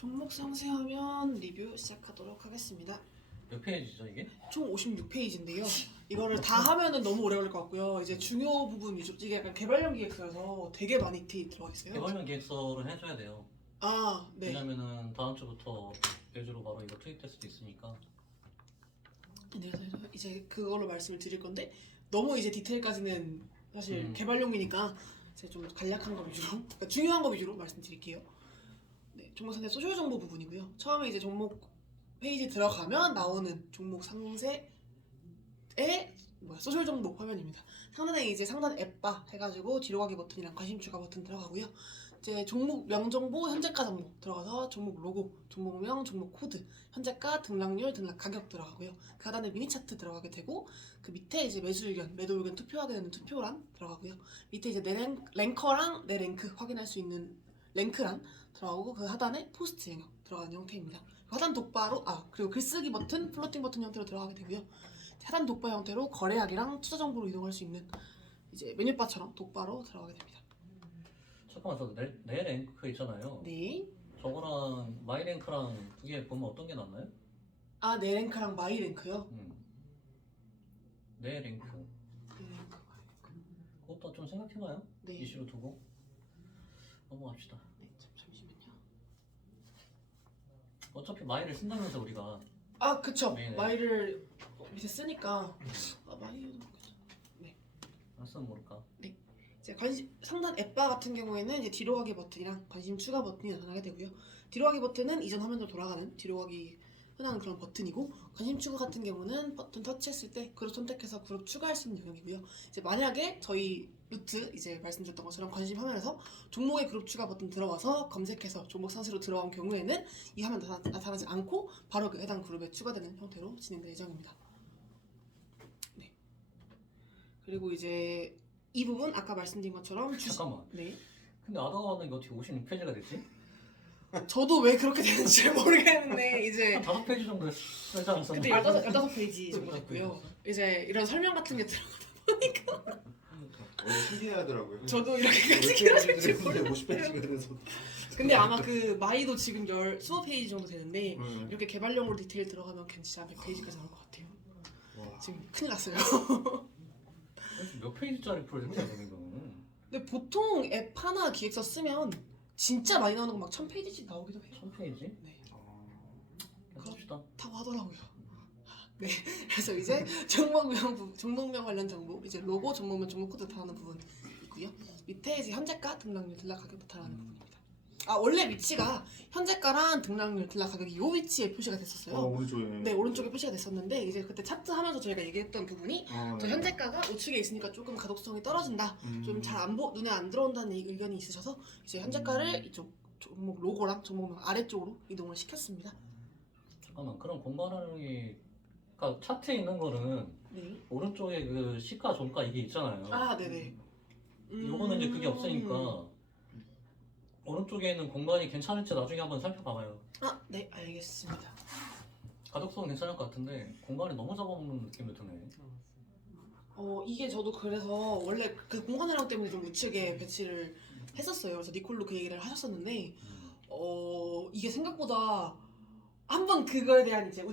종목 상세하면 리뷰 시작하도록 하겠습니다. 몇 페이지죠 이게? 총 56페이지인데요. 이거를 다 하면은 너무 오래 걸릴 것 같고요. 이제 중요 부분 위주, 이게 약간 개발형 기획서여서 되게 많이 디테일 들어가 있어요. 개발용 기획서를 해줘야 돼요. 아, 네. 왜냐면은 다음 주부터 예주로 바로 이거 투입될 수도 있으니까. 네, 그래서 이제 그걸로 말씀을 드릴 건데 너무 이제 디테일까지는 사실 음. 개발용이니까 제가 좀 간략한 거 위주로, 그러니까 중요한 거 위주로 말씀드릴게요. 네, 종목 상세 소셜 정보 부분이고요. 처음에 이제 종목 페이지 들어가면 나오는 종목 상세의 소셜 정보 화면입니다. 상단에 이제 상단 앱바 해가지고 뒤로 가기 버튼이랑 관심 추가 버튼 들어가고요. 이제 종목명 정보, 현재가 정보 들어가서 종목 로고, 종목명, 종목 코드, 현재가, 등락률, 등락 가격 들어가고요. 그 하단에 미니 차트 들어가게 되고 그 밑에 이제 매수 의견, 매도 의견 투표하게 되는 투표란 들어가고요. 밑에 이제 내 랭커랑 내 랭크 확인할 수 있는 랭크란 들어가고 그 하단에 포스트 영역 들어가는 형태입니다. 하단 독바로 그리고 글쓰기 버튼, 플로팅 버튼 형태로 들어가게 되고요. 하단 독바 형태로 거래량이랑 투자 정보로 이동할 수 있는 이제 메뉴바처럼 독바로 들어가게 됩니다. 잠깐만 내 랭크 있잖아요. 네. 저거랑 마이 랭크랑 두 개 보면 어떤 게 낫나요? 아, 내 랭크랑 마이 랭크요? 내 랭크 내 랭크, 마이 랭크. 그것도 좀 생각해봐요. 네. 이슈로 두고 넘어갑시다. 네, 잠시만요. 어차피 마이를 쓴다면서 우리가. 아, 그쵸. 네네. 마이를 밑에 쓰니까 마이도 네. 안 쓰면 모를까. 이제 상단 앱바 같은 경우에는 이제 뒤로 가기 버튼이랑 관심 추가 버튼이 나타나게 되고요. 뒤로 가기 버튼은 이전 화면으로 돌아가는 뒤로 가기 흔한 그런 버튼이고, 관심 추가 같은 경우는 버튼 터치했을 때 그룹 선택해서 그룹 추가할 수 있는 영역이고요. 이제 만약에 저희 루트 이제 말씀드렸던 것처럼 관심 화면에서 종목의 그룹 추가 버튼 들어와서 검색해서 종목 상세로 들어온 경우에는 이 화면 나타나지 않고 바로 그 해당 그룹에 추가되는 형태로 진행될 예정입니다. 네. 그리고 이제 이 부분 아까 말씀드린 것처럼 잠깐만. 네. 근데 아다가 이게 어떻게 56페이지가 됐지? 저도 왜 그렇게 되는지 잘 모르겠는데 이제 한 5페이지 정도 쓰지 않았었나? 그때 15페이지 정도 됐고요. 이제 이런 설명 같은 게 들어가다 보니까 신기하더라고요. 저도 이렇게까지 길어질지 모르 몰랐어요. 50페이지가 돼서. 근데 아마 그 마이도 지금 20페이지 정도 되는데 음. 이렇게 개발용으로 디테일 들어가면 진짜 100페이지까지 나올 것 같아요. 와. 지금 큰일 났어요. 몇 페이지짜리 프로젝트야 되는 거는? 근데 보통 앱 하나 기획서 쓰면 진짜 많이 나오는 거 막 1000페이지씩 나오기도 해요. 1000페이지? 네. 해봅시다. 다고 하더라고요. 네, 그래서 이제 종목명 관련 정보, 이제 로고, 종목명, 종목 코드 나타나는 부분 있고요. 밑에 이제 현재가, 등락률, 등락 가격 나타나는 부분입니다. 아, 원래 위치가 현재가랑 등락률, 등락 가격이 이 위치에 표시가 됐었어요. 오른쪽에. 네, 오른쪽에 표시가 됐었는데 이제 그때 차트 하면서 저희가 얘기했던 부분이 저 현재가가 우측에 있으니까 조금 가독성이 떨어진다, 좀 잘 눈에 안 들어온다는 의견이 있으셔서 이제 현재가를 이쪽 종목 로고랑 종목명 아래쪽으로 이동을 시켰습니다. 잠깐만, 그럼 공간활용이, 그러니까 차트에 있는 거는 네. 오른쪽에 그 시가 종가 이게 있잖아요. 아, 네네. 요거는 이제 그게 없으니까 오른쪽에 있는 공간이 괜찮을지 나중에 한번 살펴봐봐요. 아, 네, 알겠습니다. 가독성은 괜찮을 것 같은데 공간이 너무 잡아먹는 느낌이 드네. 이게 저도 그래서 원래 그 공간 활용 때문에 좀 우측에 배치를 했었어요. 그래서 니콜로 그 얘기를 하셨었는데 이게 생각보다 한번 그거에 대한 이제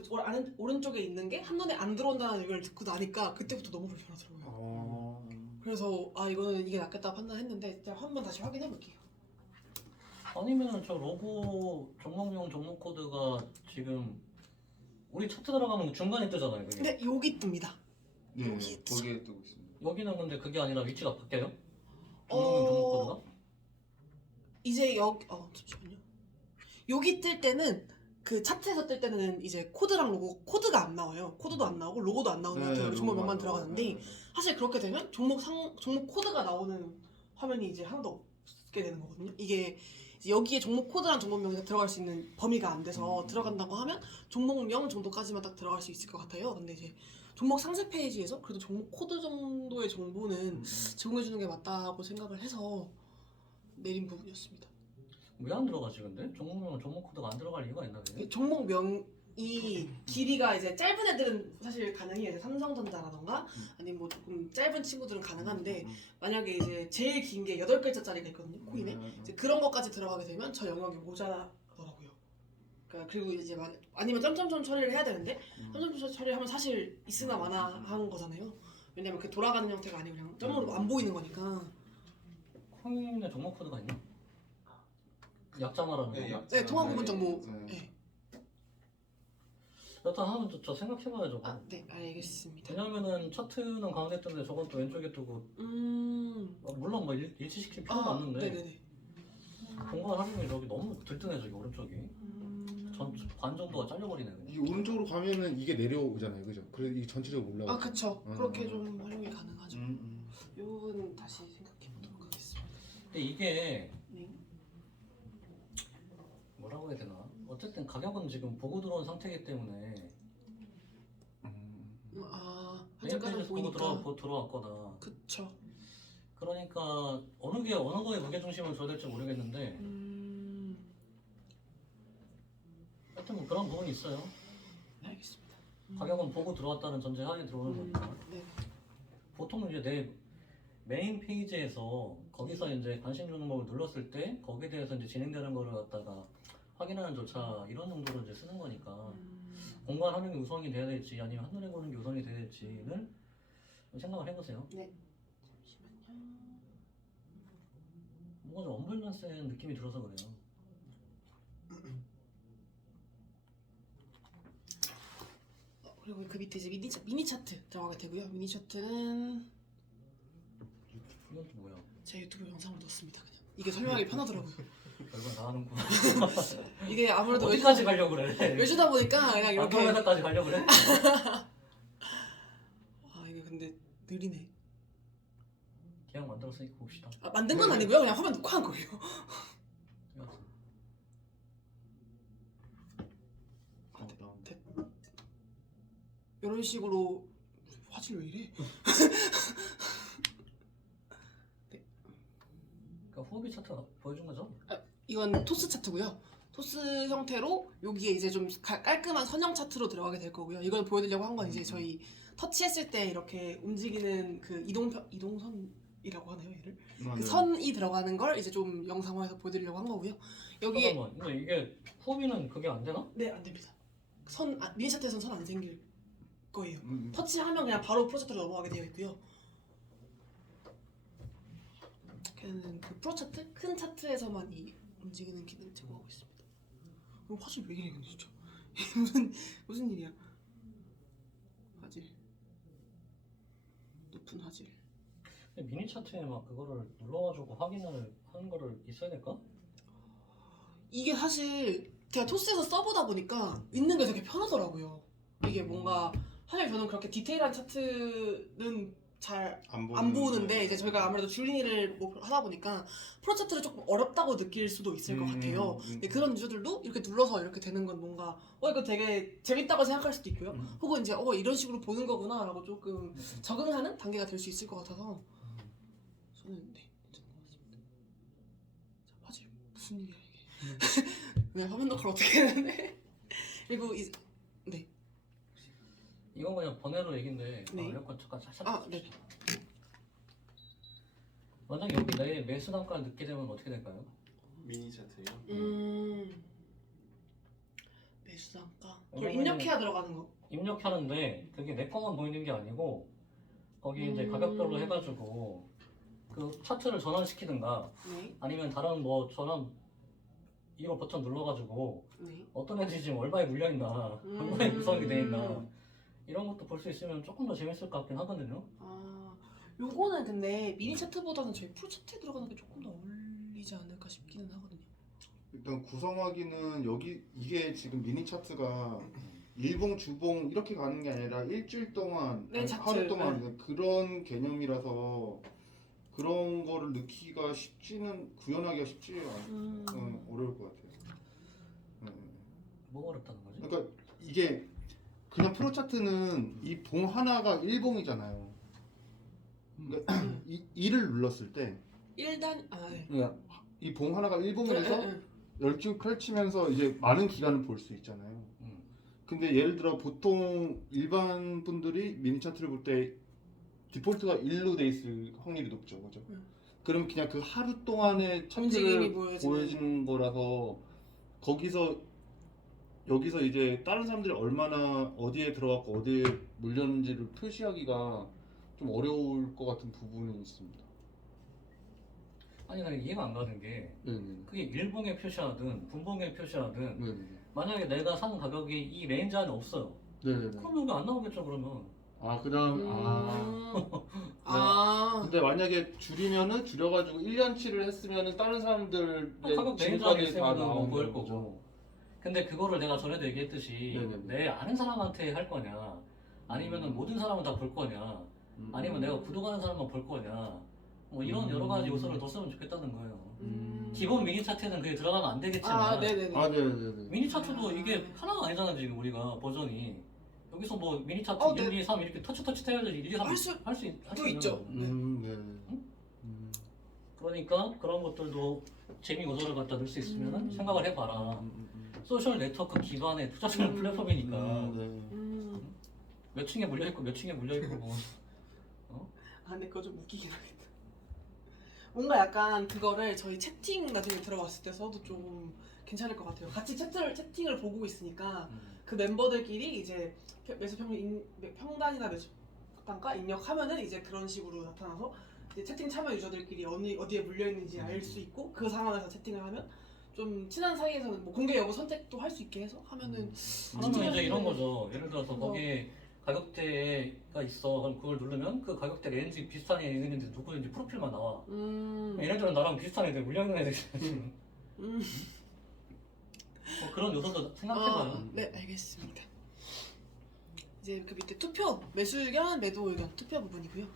오른쪽에 있는 게 한눈에 안 들어온다는 얘기를 듣고 나니까 그때부터 너무 불편하더라고요. 그래서 이거는 이게 낫겠다 판단했는데 제가 한번 다시 확인해 볼게요. 아니면 저 로고 종목명 종목 코드가 지금 우리 차트 들어가면 중간에 뜨잖아요. 그게. 근데 여기 뜹니다. 네, 여기 거기에 뜨고 있습니다. 여기는 근데 그게 아니라 위치가 바뀌어요? 종목명 종목 코드가? 이제 잠시만요. 여기 뜰 때는 그 차트에서 뜰 때는 이제 코드랑 로고, 코드가 안 나와요. 코드도 안 나오고 로고도 안 나오는 형태로 종목명만 들어가는데 사실 그렇게 되면 종목 코드가 나오는 화면이 이제 하나도 없게 되는 거거든요. 이게 이제 여기에 종목 코드랑 종목명이 들어갈 수 있는 범위가 안 돼서 들어간다고 하면 종목명 정도까지만 딱 들어갈 수 있을 것 같아요. 근데 이제 종목 상세 페이지에서 그래도 종목 코드 정도의 정보는 제공해주는 게 맞다고 생각을 해서 내린 부분이었습니다. 왜 안 들어가지 근데? 종목명은 종목 코드가 안 들어갈 이유가 있나 그게? 종목명이 길이가 이제 짧은 애들은 사실 가능해요. 이제 삼성전자라던가 아니면 뭐 조금 짧은 친구들은 가능한데 만약에 이제 제일 긴 게 8글자짜리가 있거든요. 코인에. 이제 그런 것까지 들어가게 되면 저 영역이 모자라더라고요. 그러니까 그리고 이제 아니면 점점점 처리를 해야 되는데 점점점 처리하면 사실 있으나 마나 하는 거잖아요. 왜냐면 그 돌아가는 형태가 아니고 그냥 점으로 안 보이는 거니까. 코인에 종목 코드가 있나? 약자 말하는 거. 네, 약- 네, 통화 구분 정보. 네. 네. 일단 한번 저 생각해봐요 저거. 아, 네, 알겠습니다. 왜냐면은 차트는 가운데 뜨는데 저건 또 왼쪽에 뜨고 물론 뭐 일치시킬 필요가 없는데 네네네. 공간 활용이 저기 너무 들뜨네 저기 오른쪽이. 전 반 정도가 잘려버리네 그냥. 이 오른쪽으로 가면은 이게 내려오잖아요, 그죠? 그래서 이 전체적으로 올라가. 아, 그쵸. 그렇게 좀 활용이 가능하죠. 음. 요 부분은 다시 생각해 보도록 하겠습니다. 근데 이게 네. 뭐라고 해야 되나? 어쨌든 가격은 지금 보고 들어온 상태이기 때문에 아, 메인 현재가는 페이지에서 보고 보이니까. 들어왔거나. 그쵸. 그러니까 어느 거에 무게 중심을 둬야 될지 모르겠는데 하여튼 뭐 그런 부분이 있어요. 알겠습니다. 가격은 보고 들어왔다는 전제하에 들어오는 거니까. 네. 보통 이제 내 메인 페이지에서 거기서 이제 관심 종목을 눌렀을 때 거기에 대해서 이제 진행되는 거를 갖다가 확인하는 절차 이런 정도로 이제 쓰는 거니까 공간 활용이 우선이 돼야 될지 아니면 한눈에 보는 게 우선이 돼야 될지는 생각을 해보세요. 네. 잠시만요. 뭔가 좀 언밸런스한 느낌이 들어서 그래요. 그리고 그 밑에 이제 미니 차트 들어가게 되고요. 미니 차트는 이건 또 뭐야? 제 유튜브 영상을 넣었습니다. 그냥 이게 설명하기 편하더라고요. 별건 다 하는구나. 이게 아무래도 어디까지 가려고 그래? 외주다 보니까 그냥 이렇게. 안동에서까지 가려고 그래? 아, 이게 근데 느리네. 계약 만들었으니까 봅시다. 아, 만든 건 아니고요. 그냥 화면 놓고 한 거예요. 이런 식으로 화질 왜 이래? 그러니까 후비 차트 보여준 거죠? 이건 토스 차트고요. 토스 형태로 여기에 이제 좀 깔끔한 선형 차트로 들어가게 될 거고요. 이걸 보여드리려고 한 건 이제 저희 터치했을 때 이렇게 움직이는 그 이동선이라고 하나요, 얘를? 그 선이 들어가는 걸 이제 좀 영상화해서 보여드리려고 한 거고요. 여기에 잠깐만, 근데 이게 후비는 그게 안 되나? 네, 안 됩니다. 미니 차트에서는 선 안 생길 거예요. 터치하면 그냥 바로 프로젝트로 넘어가게 되어 있고요. 걔는 그 프로 차트? 큰 차트에서만 이 움직이는 기능 제공하고 있습니다. 그럼 화질 왜 이래 근데 진짜 무슨 일이야? 화질 높은 화질. 근데 미니 차트에 막 그거를 눌러가지고 확인을 하는 거를 있어야 될까? 이게 사실 제가 토스에서 써보다 보니까 있는 게 되게 편하더라고요. 이게 뭔가 사실 저는 그렇게 디테일한 차트는 잘 안 보는데 이제 저희가 아무래도 줄리니를 뭐 하다 보니까 프로 차트를 조금 어렵다고 느낄 수도 있을 것 같아요. 근데 그런 유저들도 이렇게 눌러서 이렇게 되는 건 뭔가 이거 되게 재밌다고 생각할 수도 있고요. 혹은 이제 이런 식으로 보는 거구나 라고 조금 적응하는 단계가 될 수 있을 것 같아서 저는 네, 괜찮은 것 같습니다. 자, 화질 무슨 일이야 이게. 왜 화면 녹화를 어떻게 했는데. 그리고 네. 이건 그냥 번외로 얘긴데 네. 에어컨 잠깐 살짝 아, 네. 만약에 여기 내 매수 단가를 넣게 되면 어떻게 될까요? 미니 차트요? 매수단가 그걸 입력해야 들어가는 거. 입력하는데 그게 내 것만 보이는 게 아니고 거기 이제 가격별로 해가지고 그 차트를 전환시키든가 네. 아니면 다른 뭐 전환 이거 버튼 눌러가지고 네. 어떤 애들이 지금 얼마에 물려있나 얼마에 구성이 돼있나 이런 것도 볼 수 있으면 조금 더 재밌을 것 같긴 하거든요. 아, 요거는 근데 미니 차트보다는 저희 풀 차트에 들어가는 게 조금 더 어울리지 않을까 싶기는 하거든요. 일단 구성하기는 이게 지금 미니 차트가 일봉 주봉 이렇게 가는 게 아니라 일주일 동안 네, 아니, 차트. 하루 동안 그런 개념이라서 그런 거를 넣기가 구현하기가 쉽지 어려울 것 같아요. 뭐가 어렵다는 거지? 그러니까 이게 그냥 프로 차트는 이 봉 하나가 1봉이잖아요. 그러니까 이를 눌렀을 때 1단 네. 그러니까 이 봉 하나가 1봉이라서 네. 10줄 펼치면서 이제 많은 기간을 볼 수 있잖아요. 근데 예를 들어 보통 일반 분들이 미니 차트를 볼 때 디폴트가 1로 돼 있을 확률이 높죠, 그죠? 그럼 그냥 그 하루 동안의 차트를 움직임이 보여지는 거라서 거기서 여기서 이제 다른 사람들이 얼마나 어디에 들어갔고 어디에 물렸는지를 표시하기가 좀 어려울 것 같은 부분이 있습니다. 아니 나 이해가 안 가는 게 네네. 그게 일봉에 표시하든 분봉에 표시하든 네네. 만약에 내가 산 가격이 이 레인지 안에 없어요. 네네. 그럼 여기 안 나오겠죠 그러면. 아 그다음 근데 만약에 줄이면은 줄여가지고 1년치를 했으면은 다른 사람들의 가격 레인지 안에 지금까지 다 있으면 나온 보일 거죠. 거고. 근데 그거를 내가 전에도 얘기했듯이 네네네. 내 아는 사람한테 할 거냐 아니면은 모든 사람은 다 볼 거냐 아니면 내가 구독하는 사람만 볼 거냐 뭐 이런 여러 가지 요소를 뒀으면 좋겠다는 거예요. 기본 미니 차트는 그게 들어가면 안 되겠지만 아, 네네네. 아 네네네. 미니 차트도 이게 하나가 아니잖아 지금 우리가 버전이 여기서 뭐 미니 차트 어, 1, 2, 3 이렇게 터치 해야지 1, 2, 3 할 수- 할수 또 있죠. 있는 거고. 네. 응? 그러니까 그런 것들도 재미 요소를 갖다 넣을 수 있으면 생각을 해봐라. 소셜 네트워크 기반의 투자하는 플랫폼이니까 네. 몇 층에 물려있고 몇 층에 물려있고 뭐 아, 근데 그거 좀 웃기긴 하겠다. 뭔가 약간 그거를 저희 채팅 같은 데 들어갔을 때 써도 좀 괜찮을 것 같아요. 같이 채팅을 보고 있으니까 그 멤버들끼리 이제 매수 평단이나 매수 단가 입력하면은 이제 그런 식으로 나타나서 이제 채팅 참여 유저들끼리 어디에 물려 있는지 알 수 있고 그 상황에서 채팅을 하면 좀 친한 사이에서는 뭐 공개 여부 선택도 할 수 있게 해서 하면은 그러면 이제 이런 거죠. 예를 들어서 거기에 가격대가 있어. 그럼 그걸 누르면 그 가격대 렌즈 비슷한 애 있는지 누구인지 프로필만 나와. 얘네들은 나랑 비슷한 애들 물려있는 애들이지. 뭐 그런 요소도 생각해봐요. 네, 알겠습니다. 이제 그 밑에 투표, 매수 의견, 매도 의견 투표 부분이고요.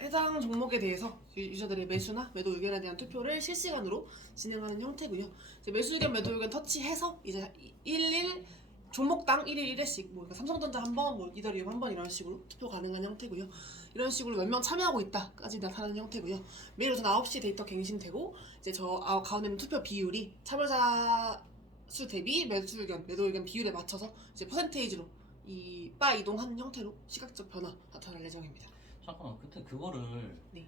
해당 종목에 대해서 유저들의 매수나 매도 의견에 대한 투표를 실시간으로 진행하는 형태고요. 이제 매수 의견, 매도 의견 터치해서 이제 종목당 1일 1회씩 뭐 그러니까 삼성전자 한 번, 뭐 이더리움 한 번 이런 식으로 투표 가능한 형태고요. 이런 식으로 몇 명 참여하고 있다까지 나타나는 형태고요. 매일 오전 9시 데이터 갱신되고 이제 가운데 있는 투표 비율이 참여자 수 대비 매수 의견, 매도 의견 비율에 맞춰서 이제 퍼센테이지로 바 이동하는 형태로 시각적 변화 나타날 예정입니다. 잠깐만, 근데 그거를 네.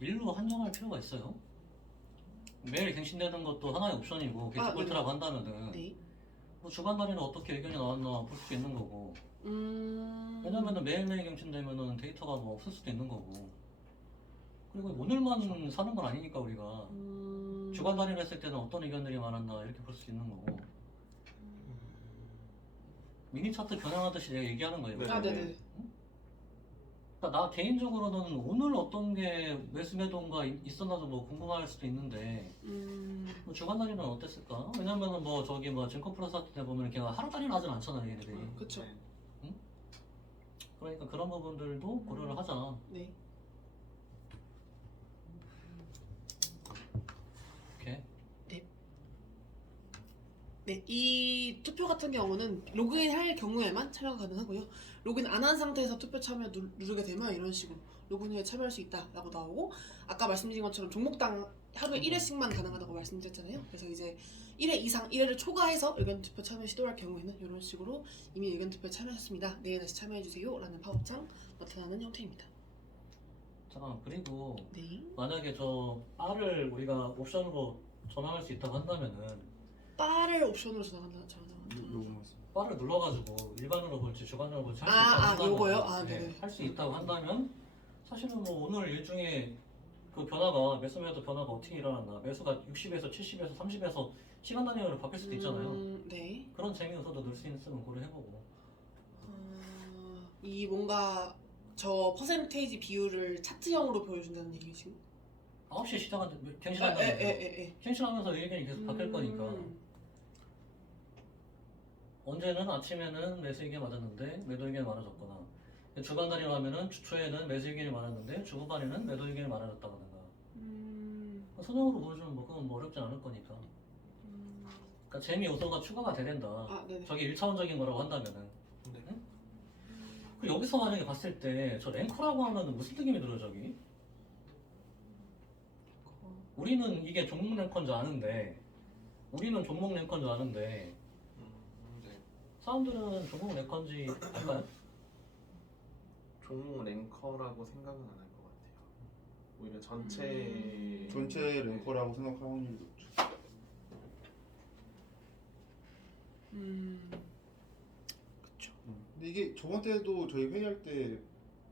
일로 한정할 필요가 있어요? 매일 갱신되는 것도 하나의 옵션이고 그게 아, 디폴트라고 한다면은 네. 뭐 주간 단위는 어떻게 의견이 나왔나 볼 수 있는 거고 왜냐면은 매일매일 갱신되면은 데이터가 뭐 없을 수도 있는 거고 그리고 오늘만 사는 건 아니니까 우리가 주간 단위로 했을 때는 어떤 의견들이 많았나 이렇게 볼 수 있는 거고 미니 차트 겨냥하듯이 내가 얘기하는 거예요. 네. 아, 네네. 그러니까 나 개인적으로는 오늘 어떤 게 매수 매도인가 있었나도 뭐 궁금할 수도 있는데 뭐 주간 단위는 어땠을까? 왜냐면은 뭐 저기 뭐 증권 플러스 같은 데 보면 그냥 하루 단위로 하진 않잖아요 얘네들이. 그쵸. 그러니까 그런 부분들도 고려를 하자. 네. 오케이. 네, 이 투표 같은 경우는 로그인 할 경우에만 참여가 가능하고요. 로그인 안 한 상태에서 투표 참여 누르게 되면 이런 식으로 로그인 후에 참여할 수 있다라고 나오고 아까 말씀드린 것처럼 종목당 하루에 1회씩만 가능하다고 말씀드렸잖아요. 그래서 이제 1회 이상, 1회를 초과해서 의견 투표 참여 시도할 경우에는 이런 식으로 이미 의견 투표 참여하셨습니다. 내일 다시 참여해주세요 라는 팝업창 나타나는 형태입니다. 잠깐만 그리고 네. 만약에 저 R을 우리가 옵션으로 전환할 수 있다고 한다면은 바를 옵션으로 전환한다. 요거 맞습니다. 바를 눌러가지고 일반으로 볼지 주간으로 볼지 할 수 아, 있다고 한다면 요거요? 아, 네네. 할 수 있다고 한다면 사실은 뭐 오늘 일중에 그 변화가 매수 매도 변화가 어떻게 일어났나 매수가 60에서 70에서 30에서 시간 단위로 바뀔 수도 있잖아요. 네. 그런 재미 요소도 넣을 수 있으면 고려해보고 이 뭔가 저 퍼센테이지 비율을 차트형으로 보여준다는 얘기지? 9시에 시작한 아, 갱신한다면서 에에에에. 갱신하면서 의견이 계속 바뀔 거니까 언제는 아침에는 매수 의견이 맞았는데 매도 의견이 많아졌거나 주간 단위로 하면은 주초에는 매수 의견이 많았는데 주 후반에는 매도 의견이 많아졌다거나 선형으로 보여주면 뭐 그건 뭐 어렵진 않을 거니까 그러니까 재미 요소가 추가가 돼야 된다. 아, 네네. 저게 1차원적인 거라고 한다면은 네. 응? 그리고 여기서 만약에 봤을 때 저 랭커라고 하면은 무슨 느낌이 들어요 저기? 우리는 이게 종목 랭커인 줄 아는데 우리는 종목 랭커인 줄 아는데 네. 사람들은 종목 랭커인지 알까요? 종목 랭커라고 생각은 안 할 것 같아요. 오히려 전체 전체 랭커라고 생각하는 확률이 높죠. 그쵸. 근데 이게 저번 때도 저희 회의할 때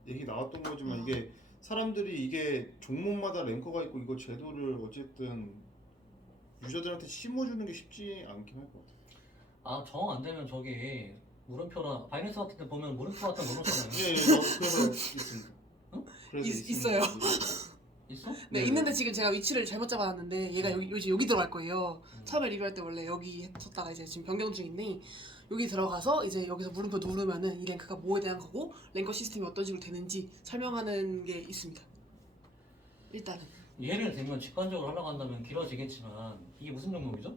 얘기 나왔던 거지만 아. 이게 사람들이 이게 종목마다 랭커가 있고 이거 제도를 어쨌든 유저들한테 심어주는 게 쉽지 않긴 할 것 같아요. 아, 정 안 되면 저기 물음표나 바이낸스 같은 데 보면 물음표 같은 거 넣어놓잖아요. 예, 그래서 있습니다. 응? 그래서 있어요. 있어? 네, 네. 있는데 지금 제가 위치를 잘못 잡아놨는데 얘가 여기 들어갈 거예요. 음. 처음에 리뷰할 때 원래 여기 했었다가 이제 지금 변경 중인데 여기 들어가서 이제 여기서 물음표 누르면은 이 랭크가 뭐에 대한 거고 랭커 시스템이 어떤 식으로 되는지 설명하는 게 있습니다. 일단은 예를 들면 직관적으로 하려고 한다면 길어지겠지만 이게 무슨 종목이죠?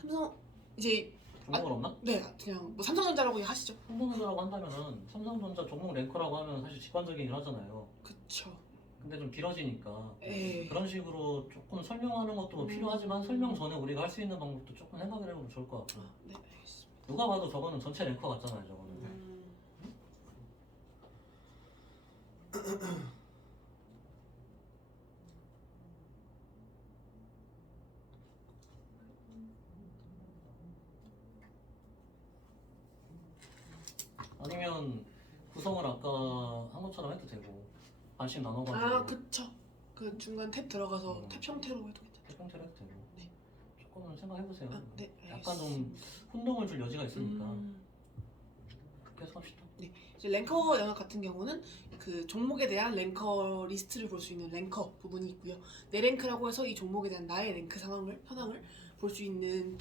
삼성 이제 종목은 없나? 네 그냥 뭐 삼성전자라고 하시죠. 삼성전자라고 한다면은 삼성전자 종목 랭커라고 하면 사실 직관적이긴 하잖아요. 그쵸. 근데 좀 길어지니까 에 그런 식으로 조금 설명하는 것도 뭐 필요하지만 설명 전에 우리가 할 수 있는 방법도 조금 생각을 해보면 좋을 것 같고. 네 알겠습니다. 누가 봐도 저거는 전체 랭커 같잖아요, 저거는. 아니면 구성을 아까 한 것처럼 해도 되고 반씩 나눠가지고 아 그쵸. 그 중간 탭 들어가서 탭 형태로 해도 괜찮아요. 형태로 해도 되고 네. 조금은 생각해보세요. 아, 네, 약간 좀 혼동을 줄 여지가 있으니까 음. 그렇게 해서 합시다. 이제 랭커 영역 같은 경우는 그 종목에 대한 랭커 리스트를 볼 수 있는 랭커 부분이 있고요. 내 랭크라고 해서 이 종목에 대한 나의 랭크 상황을 현황을 볼 수 있는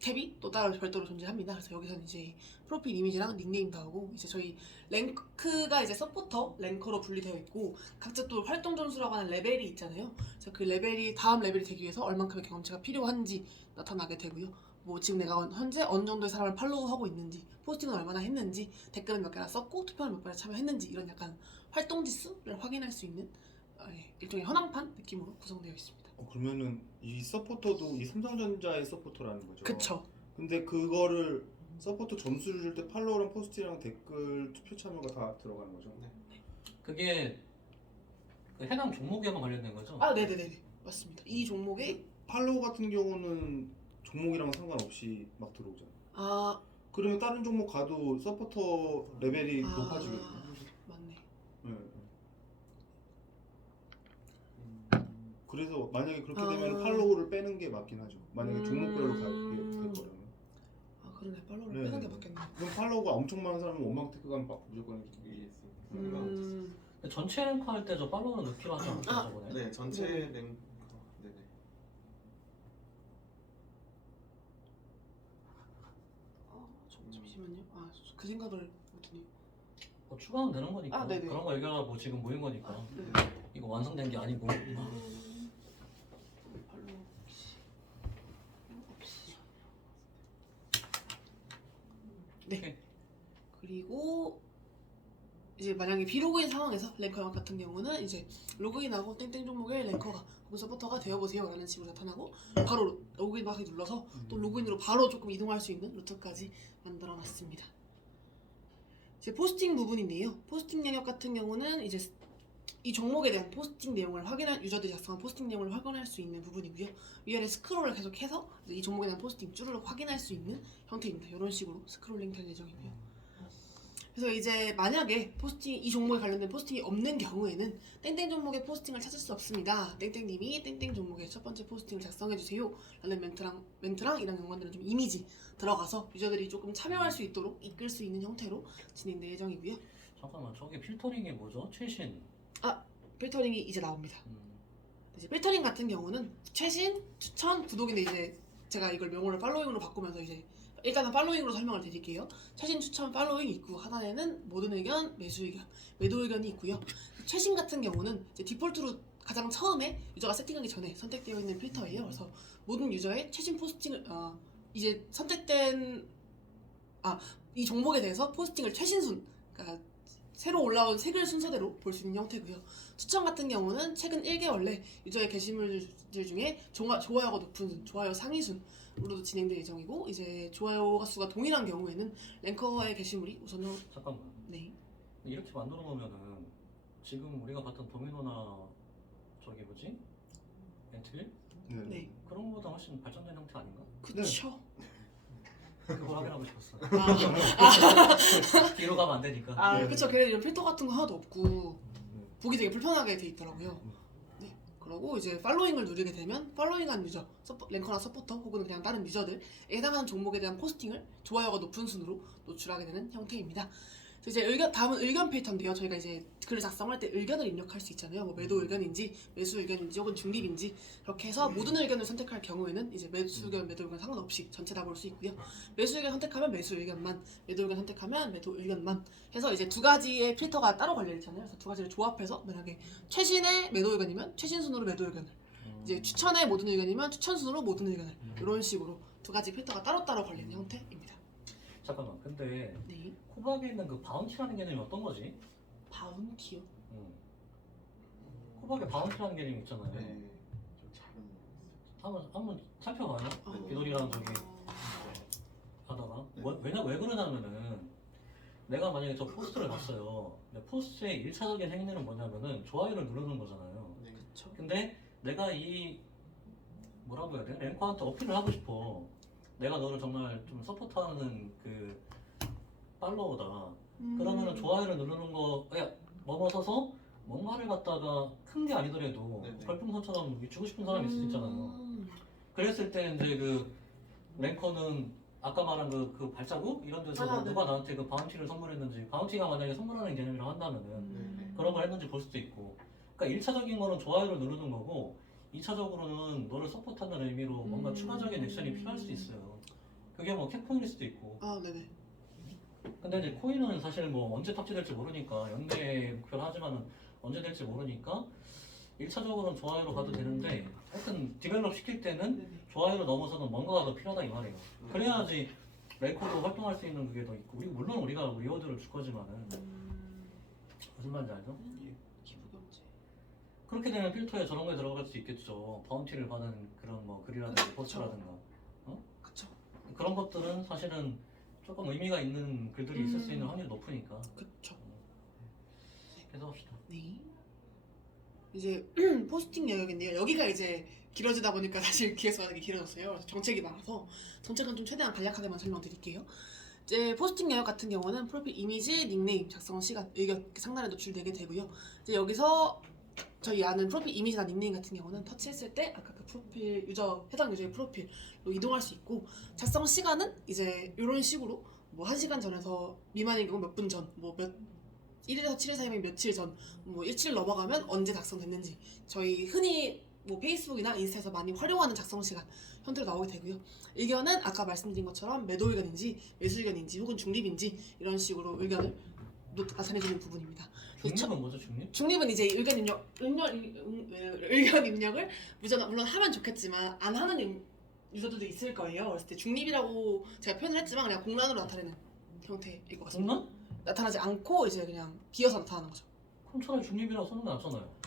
탭이 또 따로 별도로 존재합니다. 그래서 여기서는 이제 프로필 이미지랑 닉네임 나오고 이제 저희 랭크가 이제 서포터 랭커로 분리되어 있고 각자 또 활동 점수라고 하는 레벨이 있잖아요. 그래서 그 레벨이 다음 레벨이 되기 위해서 얼만큼의 경험치가 필요한지 나타나게 되고요. 뭐 지금 내가 현재 어느 정도의 사람을 팔로우하고 있는지, 포스팅은 얼마나 했는지, 댓글은 몇 개나 썼고 투표는 몇 개나 참여했는지 이런 약간 활동 지수를 확인할 수 있는 일종의 현황판 느낌으로 구성되어 있습니다. 그러면은 이 서포터도 이 삼성전자의 서포터라는 거죠. 그쵸? 근데 그거를 서포터 점수를 줄 때 팔로우랑 포스트랑 댓글 투표 참여가 다 들어가는 거죠. 네. 그게 그 해당 종목에만 관련된 거죠? 아 네네네 맞습니다. 이 종목에 팔로우 같은 경우는 종목이랑 상관없이 막 들어오잖아요. 아 그러면 다른 종목 가도 서포터 레벨이 아, 높아지거든요. 맞네. 네. 그래서 만약에 그렇게 아. 되면 팔로우를 빼는 게 맞긴 하죠. 만약에 종목별로 가게 될 거라면. 아 그러네 팔로우를 네. 빼는 게 맞겠네. 그럼 팔로우가 엄청 많은 사람은 원망 테크 가면 막 무조건 위에 음, 근데 전체 랭커 할 때 저 팔로우는 넣기로 하지 않았어요, 아, 저번에? 네, 전체 네. 랭크. 네네. 잠시만요. 아 그 생각을 못했네요. 뭐 추가하면 되는 거니까 아, 네네. 그런 거 얘기하고 지금 모인 거니까 네. 이거 완성된 게 아니고 팔로우 없이. 네. 그리고 이제 만약에 비로그인 상황에서 랭커 같은 경우는 이제 로그인하고 땡땡 종목의 랭커가 혹은 서포터가 되어보세요 라는 식으로 나타나고 바로 로그인 바퀴 눌러서 또 로그인으로 바로 조금 이동할 수 있는 루트까지 만들어놨습니다. 이제 포스팅 부분인데요. 포스팅 영역 같은 경우는 이제 이 종목에 대한 포스팅 내용을 확인한 유저들이 작성한 포스팅 내용을 확인할 수 있는 부분이고요. 위아래 스크롤을 계속해서 이 종목에 대한 포스팅 쭈르륵 확인할 수 있는 형태입니다. 이런 식으로 스크롤링 될 예정이고요. 그래서 이제 만약에 이 종목에 관련된 포스팅이 없는 경우에는 땡땡 종목의 포스팅을 찾을 수 없습니다. 땡땡님이 땡땡 종목의 첫 번째 포스팅을 작성해주세요 라는 멘트랑 이런 연관되는 좀 이미지 들어가서 유저들이 조금 참여할 수 있도록 이끌 수 있는 형태로 진행될 예정이고요. 잠깐만 저게 필터링이 뭐죠? 최신 필터링이 이제 나옵니다. 음, 이제 필터링 같은 경우는 최신, 추천, 구독인데 이제 제가 이걸 명호를 팔로잉으로 바꾸면서 이제 일단은 팔로잉으로 설명을 드릴게요. 최신, 추천, 팔로잉 있고 하단에는 모든 의견, 매수 의견, 매도 의견이 있고요. 최신 같은 경우는 이제 디폴트로 가장 처음에 유저가 세팅하기 전에 선택되어 있는 필터예요. 그래서 모든 유저의 최신 포스팅을 이제 선택된 이 종목에 대해서 포스팅을 최신순, 그러니까 새로 올라온 색을 순서대로 볼 수 있는 형태고요. 추천 같은 경우는 최근 1개월 내 유저의 게시물들 중에 좋아요가 높은 순, 좋아요 상위 순으로도 진행될 예정이고 이제 좋아요 수가 동일한 경우에는 랭커의 게시물이 우선 잠깐만 네. 이렇게 만들어 놓으면은 지금 우리가 봤던 도미노나 저기 뭐지? 엔트빌? 네. 네. 그런 거보다 훨씬 발전된 형태 아닌가? 그쵸. 그걸 확인하고 싶었어. 아, 뒤로 가면 안 되니까. 아 네. 그쵸. 걔네 이런 필터 같은 거 하나도 없고 보기 되게 불편하게 돼 있더라고요. 네. 그리고 이제 팔로잉을 누르게 되면 팔로잉한 유저, 랭커나 서포터 혹은 그냥 다른 유저들에 해당하는 종목에 대한 포스팅을 좋아요가 높은 순으로 노출하게 되는 형태입니다. 그래서 이제 다음은 의견 필터인데요. 저희가 이제 글을 작성할 때 의견을 입력할 수 있잖아요. 뭐 매도 의견인지 매수 의견인지 혹은 중립인지 그렇게 해서 모든 의견을 선택할 경우에는 이제 매수 의견, 매도 의견 상관없이 전체 다 볼 수 있고요. 매수 의견 선택하면 매수 의견만, 매도 의견 선택하면 매도 의견만 해서 이제 두 가지의 필터가 따로 걸려 있잖아요. 그래서 두 가지를 조합해서 만약에 최신의 매도 의견이면 최신 순으로 매도 의견을, 이제 추천의 모든 의견이면 추천 순으로 모든 의견을 이런 식으로 두 가지 필터가 따로따로 걸리는 형태입니다. 잠깐만. 근데 네. 코박에 있는 그 바운티라는 개념이 어떤 거지? 바운티요? 코박에 바운티라는 개념이 있잖아요. 네. 좀 잘은 모르겠어요. 한번 살펴봐요. 어. 비돌이랑 저기 하다가 왜 그러냐면은 내가 만약에 저 포스트를 봤어요. 근데 포스트의 1차적인 행위는 뭐냐면은 좋아요를 누르는 거잖아요. 네. 그쵸. 근데 내가 이 뭐라고 해야 돼? 랭커한테 어필을 하고 싶어. 내가 너를 정말 좀 서포트하는 그 팔로워다. 그러면은 좋아요를 누르는 거에 넘어서서 뭔가를 갖다가 큰 게 아니더라도 네네. 별풍선처럼 주고 싶은 사람이 있을 수 있잖아요. 그랬을 때 이제 그 랭커는 아까 말한 그 발자국 이런 데서 아, 네. 누가 나한테 그 바운티를 선물했는지, 바운티가 만약에 선물하는 개념이라고 한다면은 네네. 그런 걸 했는지 볼 수도 있고. 그러니까 1차적인 거는 좋아요를 누르는 거고 2차적으로는 너를 서포트하는 의미로 뭔가 추가적인 액션이 필요할 수 있어요. 그게 뭐 캡코인일 수도 있고. 아 네네. 근데 이제 코인은 사실 뭐 언제 탑재될지 모르니까 연계 목표를 하지만은 언제 될지 모르니까 1차적으로는 좋아요로 가도 되는데 하여튼 디벨롭 시킬 때는 네네. 좋아요를 넘어서는 뭔가가 더 필요하다 이 말이에요. 그래야지 랭커도 활동할 수 있는 그게 더 있고 물론 우리가 리워드를 줄 거지만은 무슨 말인지 알죠? 기부 경제. 그렇게 되면 필터에 저런 거에 들어갈 수 있겠죠. 바운티를 받은 그런 뭐 글이라든가 그쵸. 포스트라든가 그쵸. 그런 것들은 사실은 조금 의미가 있는 글들이 있을 수 있는 확률이 높으니까 그쵸. 계속 합시다. 네. 이제 포스팅 영역인데요. 여기가 이제 길어지다 보니까 사실 기획서가 되게 길어졌어요. 그래서 정책이 많아서 정책은 좀 최대한 간략하게만 설명드릴게요. 이제 포스팅 영역 같은 경우는 프로필 이미지, 닉네임, 작성 시간, 의견 이렇게 상단에 노출되게 되고요. 이제 여기서 저희 아는 프로필 이미지나 닉네임 같은 경우는 터치했을 때 아까 그 프로필 해당 유저의 프로필로 이동할 수 있고, 작성 시간은 이제 이런 식으로 뭐 1시간 전에서 미만인 경우 몇 분 전, 뭐 1일에서 7일 사이면 며칠 전, 뭐 일주일 넘어가면 언제 작성됐는지 저희 흔히 뭐 페이스북이나 인스타에서 많이 활용하는 작성 시간 형태로 나오게 되고요. 의견은 아까 말씀드린 것처럼 매도 의견인지 매수 의견인지 혹은 중립인지 이런 식으로 의견을 나타내주는 부분입니다. 중립은 뭐죠, 중립? 중립은 이제 의견 입력을 물론 하면 좋겠지만 안 하는 유저들도 있을 거예요. 그랬을 때 중립이라고 제가 표현을 했지만 그냥 공란으로 나타내는 형태일 것 같습니다. 공란? 나타나지 않고 이제 그냥 비어서 나타나는 거죠. 그럼 차라리 중립이라고 써놓은 게 낫잖아요.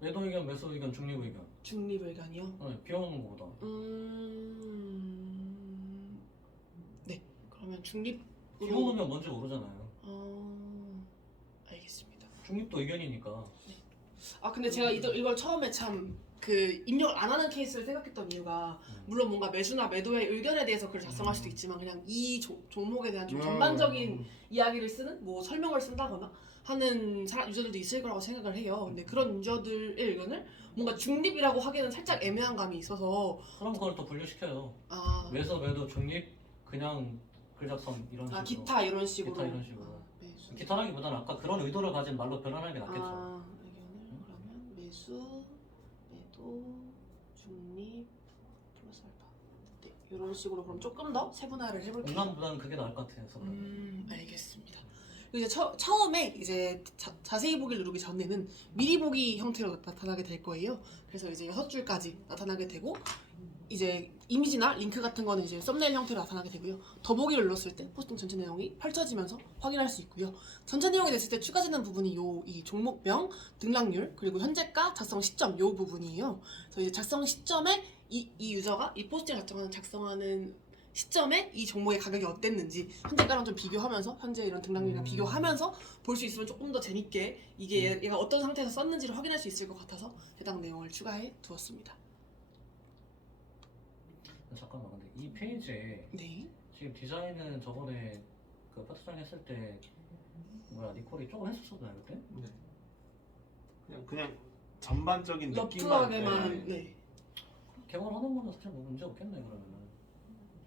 매도 의견, 매수 의견, 중립 의견. 중립 의견이요? 비워놓는 거보다. 네. 그러면 중립으로. 비워놓으면 뭔지 모르잖아요. 알겠습니다. 중립도 의견이니까. 아 근데 제가 이걸 처음에 참 그 입력을 안 하는 케이스를 생각했던 이유가 물론 뭔가 매수나 매도의 의견에 대해서 글을 작성할 수도 있지만 그냥 이 종목에 대한 좀 전반적인 이야기를 쓰는 뭐 설명을 쓴다거나 하는 유저들도 있을 거라고 생각을 해요. 근데 그런 유저들의 의견을 뭔가 중립이라고 하기에는 살짝 애매한 감이 있어서 그럼 그걸 또 분류시켜요. 매수, 매도, 중립, 그냥 글 작성 이런 식으로. 기타 이런 식으로. 기타 이런 식으로. 매수. 기타라기보다는 아까 그런 의도를 가진 말로 표현하는 게 낫겠죠. 의견을 그러면 매수, 매도, 중립, 플러스 알파. 네, 이런 식으로 그럼 조금 더 세분화를 해볼게요. 공란보다는 그게 나을 것 같아서. 알겠습니다. 그리고 이제 처음에 이제 자세히 보기를 누르기 전에는 미리 보기 형태로 나타나게 될 거예요. 그래서 이제 6줄까지 나타나게 되고, 이제 이미지나 링크 같은 거는 이제 썸네일 형태로 나타나게 되고요. 더보기를 눌렀을 때 포스팅 전체 내용이 펼쳐지면서 확인할 수 있고요. 전체 내용이 됐을 때 추가되는 부분이 이 종목명, 등락률, 그리고 현재가, 작성 시점 요 부분이에요. 그래서 이제 작성 시점에 이 유저가 이 포스팅을 작성하는 시점에 이 종목의 가격이 어땠는지 현재가랑 좀 비교하면서 현재 이런 등락률이랑 비교하면서 볼 수 있으면 조금 더 재밌게 이게 얘가 어떤 상태에서 썼는지를 확인할 수 있을 것 같아서 해당 내용을 추가해 두었습니다. 잠깐만, 근데 이 페이지에 네. 지금 디자인은 저번에 그 파트장 했을 때 니콜이 조금 했었었나요 그때? 네. 그냥 전반적인 느낌만. 러프하게만. 네. 네. 개발하는 거는 사실 뭐 문제 없겠네 그러면은.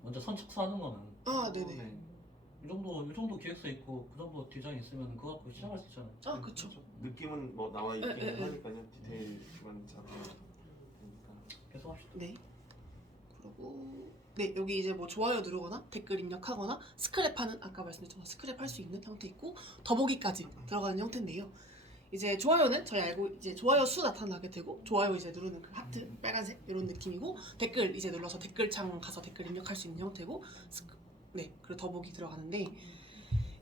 먼저 선착순하는 거는 아 네네. 네. 이 정도 기획서 있고 그 정도 디자인 있으면 그거 갖고 시작할 수 있잖아요. 아 그쵸. 느낌은 뭐 나와 있긴 네, 네, 하니까요. 디테일만 잡으면 되니까. 계속 합시다. 네. 그리고 네 여기 이제 뭐 좋아요 누르거나 댓글 입력하거나 스크랩하는 아까 말씀드렸던 스크랩할 수 있는 형태 있고 더보기까지 들어가는 형태인데요. 이제 좋아요는 저희 알고 이제 좋아요 수 나타나게 되고 좋아요 이제 누르는 그 하트 빨간색 이런 느낌이고 댓글 이제 눌러서 댓글창 가서 댓글 입력할 수 있는 형태고 네 그리고 더보기 들어가는데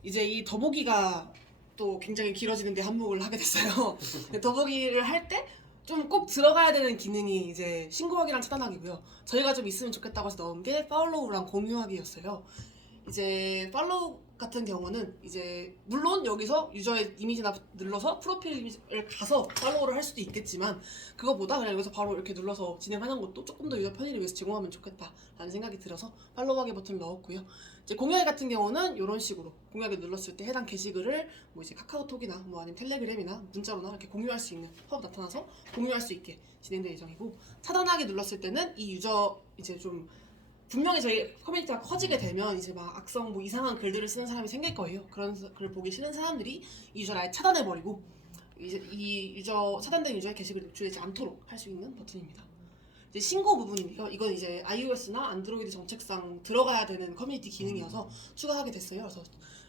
이제 이 더보기가 또 굉장히 길어지는데 한몫을 하게 됐어요. 더보기를 할 때 좀 꼭 들어가야 되는 기능이 이제 신고하기랑 차단하기고요. 저희가 좀 있으면 좋겠다고 해서 넣은 게 팔로우랑 공유하기였어요. 이제 팔로우 같은 경우는 이제 물론 여기서 유저의 이미지나 눌러서 프로필 이미지를 가서 팔로우를 할 수도 있겠지만 그거보다 그냥 여기서 바로 이렇게 눌러서 진행하는 것도 조금 더 유저 편의를 위해서 제공하면 좋겠다라는 생각이 들어서 팔로우하기 버튼을 넣었고요. 이제 공유하기 같은 경우는 이런 식으로 공유하기 눌렀을 때 해당 게시글을 뭐 이제 카카오톡이나 뭐 아니면 텔레그램이나 문자로나 이렇게 공유할 수 있는 팝 나타나서 공유할 수 있게 진행될 예정이고 차단하기 눌렀을 때는 이 유저 이제 좀 분명히 저희 커뮤니티가 커지게 되면 이제 막 악성 뭐 이상한 글들을 쓰는 사람이 생길 거예요. 그런 글을 보기 싫은 사람들이 이 유저를 아예 차단해버리고 이제 이 유저 차단된 유저의 게시글이 노출되지 않도록 할 수 있는 버튼입니다. 이제 신고 부분인데요. 이건 이제 iOS나 안드로이드 정책상 들어가야 되는 커뮤니티 기능이어서 추가하게 됐어요. 그래서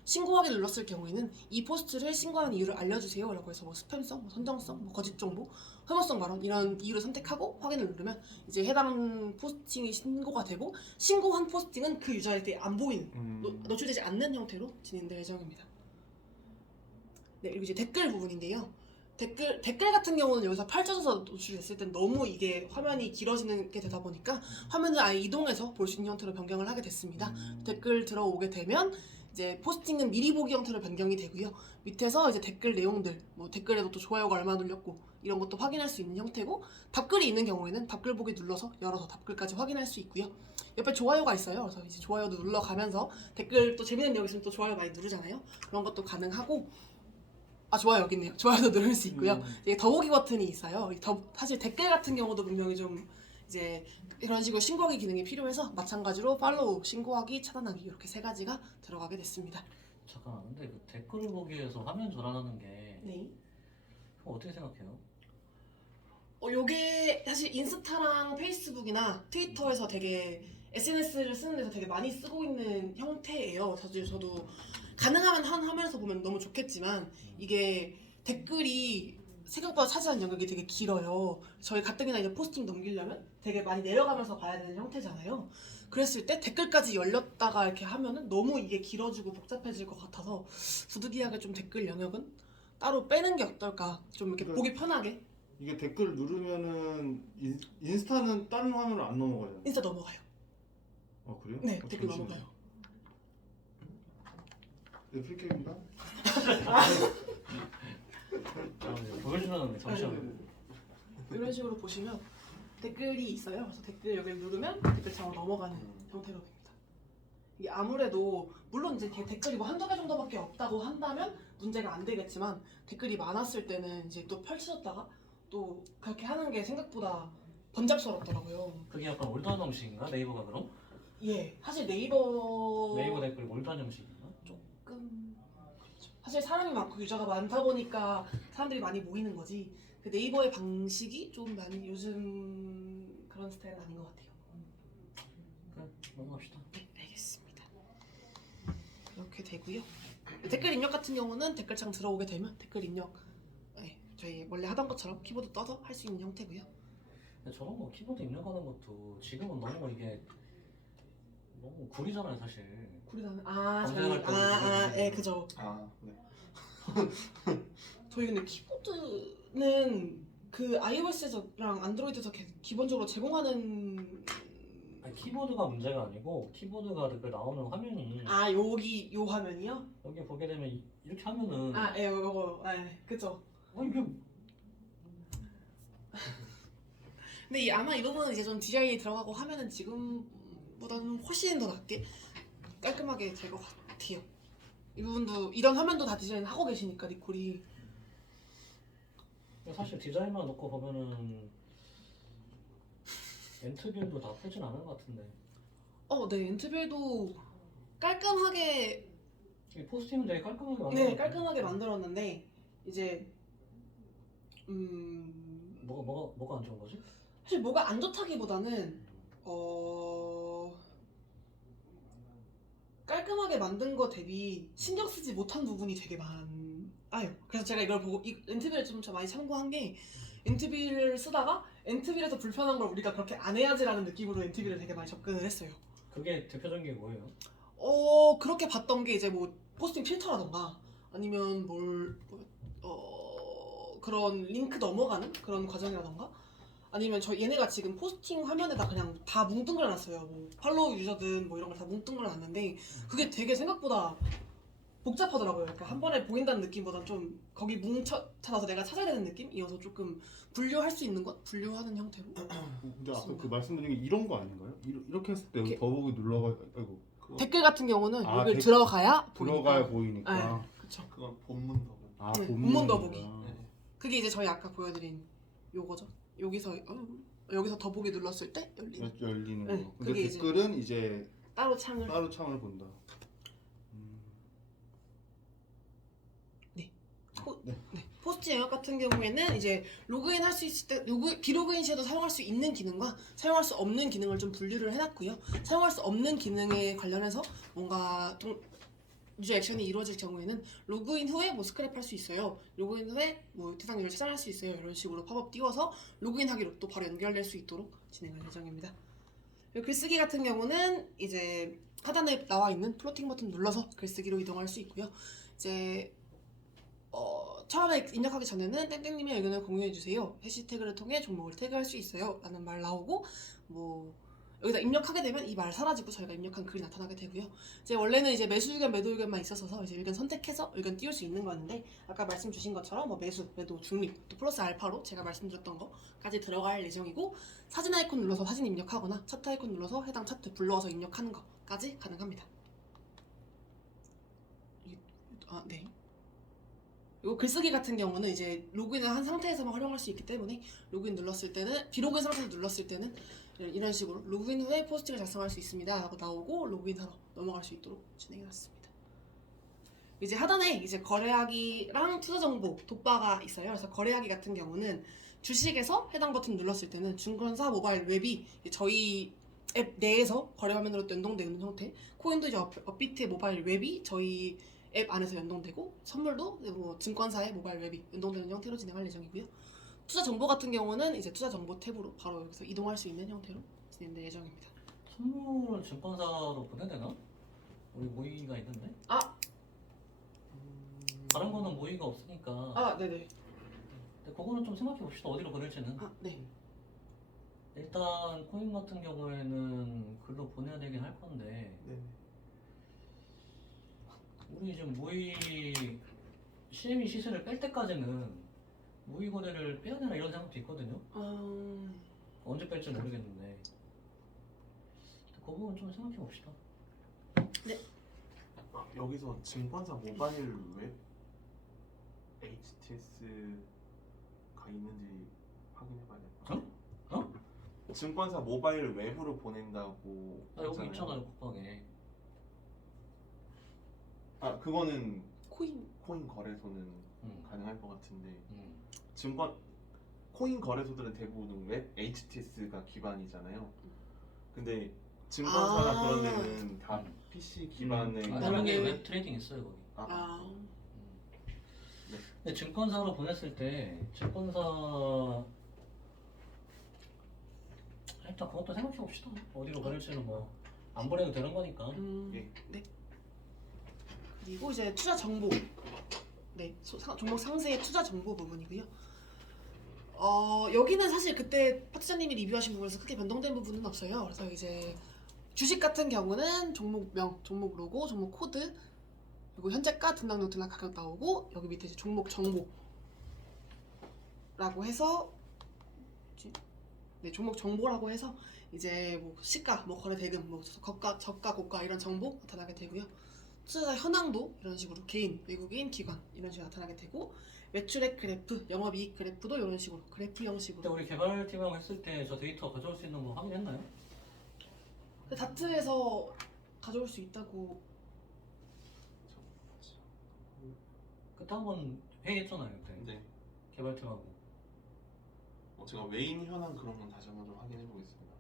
신고하기 눌렀을 경우에는 이 포스트를 신고하는 이유를 알려주세요 라고 해서 뭐 스팸성, 뭐 선정성, 뭐 거짓 정보, 혐오성 발언 이런 이유를 선택하고 확인을 누르면 이제 해당 포스팅이 신고가 되고 신고한 포스팅은 그 유저한테 안 보이는 노출되지 않는 형태로 진행될 예정입니다. 네 그리고 이제 댓글 부분인데요. 댓글 같은 경우는 여기서 펼쳐져서 노출됐을 땐 너무 이게 화면이 길어지는 게 되다 보니까 화면을 아예 이동해서 볼 수 있는 형태로 변경을 하게 됐습니다. 댓글 들어오게 되면 이제 포스팅은 미리 보기 형태로 변경이 되고요. 밑에서 이제 댓글 내용들, 뭐 댓글에도 또 좋아요가 얼마나 눌렸고 이런 것도 확인할 수 있는 형태고 답글이 있는 경우에는 답글 보기 눌러서 열어서 답글까지 확인할 수 있고요. 옆에 좋아요가 있어요. 그래서 이제 좋아요도 눌러가면서 댓글 또 재밌는 내용 있으면 또 좋아요 많이 누르잖아요. 그런 것도 가능하고 아 좋아요 여기 있네요. 좋아요도 누를 수 있고요. 이게 더보기 버튼이 있어요. 사실 댓글 같은 경우도 분명히 좀 이제 이런 식으로 신고하기 기능이 필요해서 마찬가지로 팔로우, 신고하기, 차단하기 이렇게 세 가지가 들어가게 됐습니다. 잠깐만 근데 그 댓글을 보기 위해서 화면 전환하는 게 네. 그거 어떻게 생각해요? 요게 사실 인스타랑 페이스북이나 트위터에서 되게 SNS를 쓰는 데서 되게 많이 쓰고 있는 형태예요. 사실 저도 가능하면 한 화면에서 보면 너무 좋겠지만 이게 댓글이 생각보다 차지하는 영역이 되게 길어요. 저희 가뜩이나 이제 포스팅 넘기려면 되게 많이 내려가면서 봐야 되는 형태잖아요. 그랬을 때 댓글까지 열렸다가 이렇게 하면은 너무 이게 길어지고 복잡해질 것 같아서 부득이하게 좀 댓글 영역은 따로 빼는 게 어떨까? 좀 이렇게 그래. 보기 편하게. 이게 댓글 누르면은 인스타는 다른 화면으로 안 넘어가요. 인스타 넘어가요. 그래요? 네, 댓글 잠시만요. 넘어가요. 네, 프리캡인가? 보여주면 잠시만요. 이런 식으로 보시면 댓글이 있어요. 그래서 댓글 여기를 누르면 댓글창으로 넘어가는 형태로 됩니다. 이게 아무래도 물론 이제 댓글이 뭐 한두 개 정도밖에 없다고 한다면 문제가 안 되겠지만 댓글이 많았을 때는 이제 또 펼쳐졌다가 또 그렇게 하는 게 생각보다 번잡스럽더라고요. 그게 약간 올드한 형식인가? 네이버가 그럼? 예, 사실 네이버 댓글이 올드한 형식인가? 조금 그렇죠. 사실 사람이 많고 유저가 많다 보니까 사람들이 많이 모이는 거지. 그 네이버의 방식이 좀 많이 요즘 그런 스타일은 아닌 것 같아요. 그래 넘어갑시다. 네, 알겠습니다. 이렇게 되고요. 댓글 입력 같은 경우는 댓글창 들어오게 되면 댓글 입력 저희 원래 하던 것처럼 키보드 떠서 할 수 있는 형태고요. 근데 저런 거 키보드 입력하는 것도 지금은 너무 이게 너무 구리잖아요 사실. 구리다는 검색할 때 그죠. 네. 저희 근데 키보드는 그 iOS랑 안드로이드에서 기본적으로 제공하는 키보드가 문제가 아니고 키보드가 그 나오는 화면이 여기 요 화면이요? 여기 보게 되면 이렇게 하면은 요거 그죠. 이게 근데 아마 이 부분은 이제 좀 디자인이 들어가고 하면은 지금보다는 훨씬 더 낫게 깔끔하게 될 것 같아요. 이분도 이런 화면도 다 디자인 하고 계시니까 니콜이. 사실 디자인만 놓고 보면은 엔트빌도 나쁘진 않은 것 같은데 네, 엔트빌도 깔끔하게 이 포스팅은 되게 깔끔하게 만든 네, 깔끔하게 만들었는데 이제 뭐가 안 좋은 거지? 사실 뭐가 안 좋다기보다는 깔끔하게 만든 거 대비 신경 쓰지 못한 부분이 되게 많아요. 그래서 제가 이걸 보고 이 엔트빌을 좀 많이 참고한 게 엔트빌을 쓰다가 엔트빌에서 불편한 걸 우리가 그렇게 안 해야지라는 느낌으로 엔트빌을 되게 많이 접근을 했어요. 그게 대표적인 게 뭐예요? 그렇게 봤던 게 이제 뭐 포스팅 필터라던가 아니면 그런 링크 넘어가는 그런 과정이라던가 아니면 얘네가 지금 포스팅 화면에다 그냥 다 뭉뚱그려놨어요. 뭐 팔로우 유저든 뭐 이런 걸 다 뭉뚱그려놨는데 그게 되게 생각보다 복잡하더라고요. 그러니까 한 번에 보인다는 느낌보다는 좀 거기 뭉쳐서 내가 찾아야 되는 느낌이어서 조금 분류할 수 있는 것? 분류하는 형태로. 근데 아까 그 말씀드린 게 이런 거 아닌가요? 이렇게 했을 때 여기 이렇게. 더보기 눌러가 아이고 댓글 같은 경우는 여기 댓- 들어가야 들어가야 보이니까. 보이니까. 네, 그쵸. 그건 본문 더보. 아 네, 본문 본문 더보기. 더보기구나. 네. 그게 이제 저희 아까 보여드린 요거죠. 여기서 더보기 눌렀을 때 열리는. 열리는 네, 거. 근데 그게 이제 댓글은 이제 따로 창을. 따로 창을 본다. 포스트 영역 같은 경우에는 이제 로그인 할 수 있을 때 비로그인 시에도 사용할 수 있는 기능과 사용할 수 없는 기능을 좀 분류를 해놨고요. 사용할 수 없는 기능에 관련해서 뭔가 유저 액션이 이루어질 경우에는 로그인 후에 뭐 스크랩할 수 있어요. 로그인 후에 뭐 대상률을 차단할 수 있어요. 이런 식으로 팝업 띄워서 로그인하기로 또 바로 연결될 수 있도록 진행할 예정입니다. 그리고 글쓰기 같은 경우는 이제 하단에 나와 있는 플로팅 버튼 눌러서 글쓰기로 이동할 수 있고요. 이제 처음에 입력하기 전에는 땡땡님의 의견을 공유해주세요. 해시태그를 통해 종목을 태그할 수 있어요. 라는 말 나오고 뭐 여기다 입력하게 되면 이 말 사라지고 저희가 입력한 글이 나타나게 되고요. 이제 원래는 이제 매수 의견, 매도 의견만 있었어서 이제 의견 선택해서 의견 띄울 수 있는 거였는데 아까 말씀 주신 것처럼 뭐 매수, 매도, 중립, 또 플러스 알파로 제가 말씀드렸던 거까지 들어갈 예정이고 사진 아이콘 눌러서 사진 입력하거나 차트 아이콘 눌러서 해당 차트 불러서 입력하는 거까지 가능합니다. 네. 이거 글쓰기 같은 경우는 이제 로그인을 한 상태에서만 활용할 수 있기 때문에 로그인 눌렀을 때는 비로그인 상태에서 눌렀을 때는 이런 식으로 로그인 후에 포스팅을 작성할 수 있습니다 하고 나오고 로그인하러 넘어갈 수 있도록 진행해놨습니다. 이제 하단에 이제 거래하기랑 투자 정보 돋바가 있어요. 그래서 거래하기 같은 경우는 주식에서 해당 버튼 눌렀을 때는 증권사 모바일 웹이 저희 앱 내에서 거래 화면으로 연동되는 형태, 코인도 이제 업비트의 모바일 웹이 저희 앱 안에서 연동되고 선물도 뭐 증권사의 모바일 웹이 연동되는 형태로 진행할 예정이고요. 투자 정보 같은 경우는 이제 투자 정보 탭으로 바로 여기서 이동할 수 있는 형태로 진행될 예정입니다. 선물을 증권사로 보내야 되나? 우리 모의가 있는데? 다른 거는 모의가 없으니까. 네네. 근데 그거는 좀 생각해 봅시다. 어디로 보낼지는. 네. 일단 코인 같은 경우에는 글로 보내야 되긴 할 건데 네. 우리 지금 모의 CME 시세를 뺄 때까지는 모의 거래를 빼야 되나 이런 생각도 있거든요. 언제 뺄지 모르겠는데 그 부분 좀 생각해 봅시다. 여기서 증권사 모바일 웹 HTS가 있는지 확인해봐야 될 것 같아요. 증권사 모바일 웹으로 보낸다고 여기 했잖아요. 있잖아요, 국방에. 그거는 코인. 코인 거래소는 가능할 것 같은데 음. 코인 거래소들은 대부분 웹 HTS가 기반이잖아요. 근데 증권사나 그런 데는 다 PC 기반의 당연히 웹 트레이딩 있어요 거기. 네. 근데 증권사로 보냈을 때 증권사 일단 그것도 생각해 봅시다. 어디로 보낼지는 뭐 안 보내도 되는 거니까. 예. 네. 그리고 이제 투자 정보. 네, 종목 상세의 투자 정보 부분이고요. 여기는 사실 그때 파트장님이 리뷰하신 부분에서 크게 변동된 부분은 없어요. 그래서 이제 주식 같은 경우는 종목명, 종목 로고, 종목 코드, 그리고 현재가, 등락률, 등락 가격 나오고 여기 밑에 이제 종목 정보라고 해서 네, 종목 정보라고 해서 이제 뭐 시가, 뭐 거래 대금, 뭐 저가, 고가 이런 정보 나타나게 되고요. 투자자 현황도 이런 식으로 개인, 외국인, 기관 이런 식으로 나타나게 되고 매출액 그래프, 영업이익 그래프도 이런 식으로 그래프 그때 형식으로. 우리 개발팀하고 했을 때 저 데이터 가져올 수 있는 거 확인했나요? 근데 다트에서 가져올 수 있다고. 그때 한번 회의했잖아요. 그때 네. 개발팀하고. 제가 메인 현황 그런 건 다시 한번 좀 확인해 보겠습니다.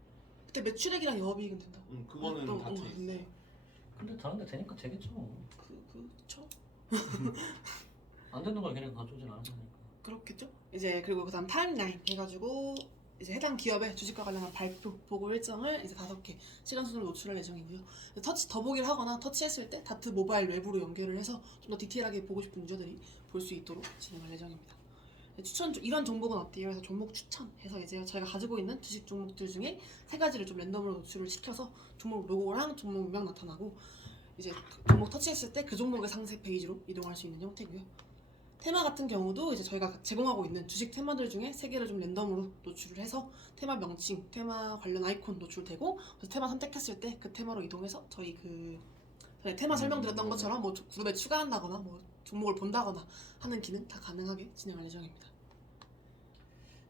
그때 매출액이랑 영업이익은 된다고. 그거는 했던 다 거 돼 있어요. 같은데. 근데 다른 데 되니까 되겠죠. 그쵸? 안 되는 걸 걔네가 가져오진 않았으니까. 그렇겠죠? 이제 그리고 그다음 타임라인 해가지고 이제 해당 기업의 주식과 관련한 발표 보고 일정을 이제 5개 시간 순으로 노출할 예정이고요. 터치 더보기를 하거나 터치했을 때 다트 모바일 웹으로 연결을 해서 좀 더 디테일하게 보고 싶은 유저들이 볼 수 있도록 진행할 예정입니다. 이런 정보는 어때요? 해서 종목 추천해서 이제 저희가 가지고 있는 주식 종목들 중에 3가지를 좀 랜덤으로 노출을 시켜서 종목 로고랑 종목명 나타나고 이제 종목 터치했을 때 그 종목의 상세 페이지로 이동할 수 있는 형태고요. 테마 같은 경우도 이제 저희가 제공하고 있는 주식 테마들 중에 3개를 좀 랜덤으로 노출을 해서 테마 명칭, 테마 관련 아이콘 노출되고 그래서 테마 선택했을 때 그 테마로 이동해서 저희 전에 테마 설명드렸던 것처럼 뭐 그룹에 추가한다거나 뭐 종목을 본다거나 하는 기능 다 가능하게 진행할 예정입니다.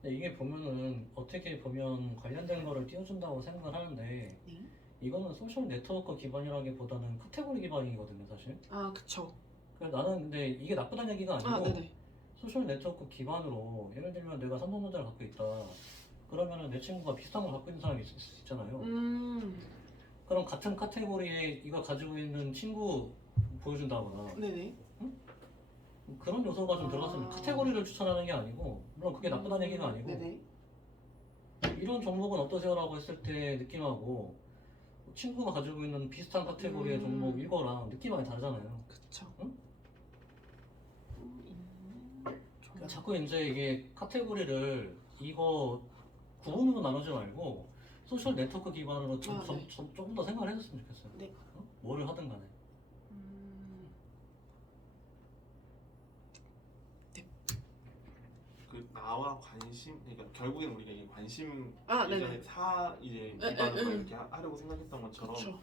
근데 이게 보면은 어떻게 보면 관련된 거를 띄워준다고 생각을 하는데 네. 이거는 소셜 네트워크 기반이라기보다는 카테고리 기반이거든요, 사실. 아 그쵸. 그래서 나는 근데 이게 나쁘다는 얘기가 아니고 아 네네. 소셜 네트워크 기반으로 예를 들면 내가 삼성전자를 갖고 있다. 그러면은 내 친구가 비슷한 걸 갖고 있는 사람이 있잖아요. 그럼 같은 카테고리에 이거 가지고 있는 친구 보여준다거나 네네. 그런 요소가 좀 들어갔으면 아. 카테고리를 추천하는 게 아니고 물론 그게 나쁘다는 얘기가 아니고 네네. 이런 종목은 어떠세요라고 했을 때 느낌하고 친구가 가지고 있는 비슷한 카테고리의 종목 이거랑 느낌이 많이 다르잖아요. 그쵸. 응? 그러니까 자꾸 이제 이게 카테고리를 이거 구분으로 나누지 말고 소셜 네트워크 기반으로 네. 조금 더 생각을 해줬으면 좋겠어요. 네. 어? 뭐를 하든 간에. 나와 관심, 그러니까 결국엔 우리가 이게 관심 네네. 예전에 이제 네, 기반으로 네. 이렇게 하려고 생각했던 것처럼 그쵸.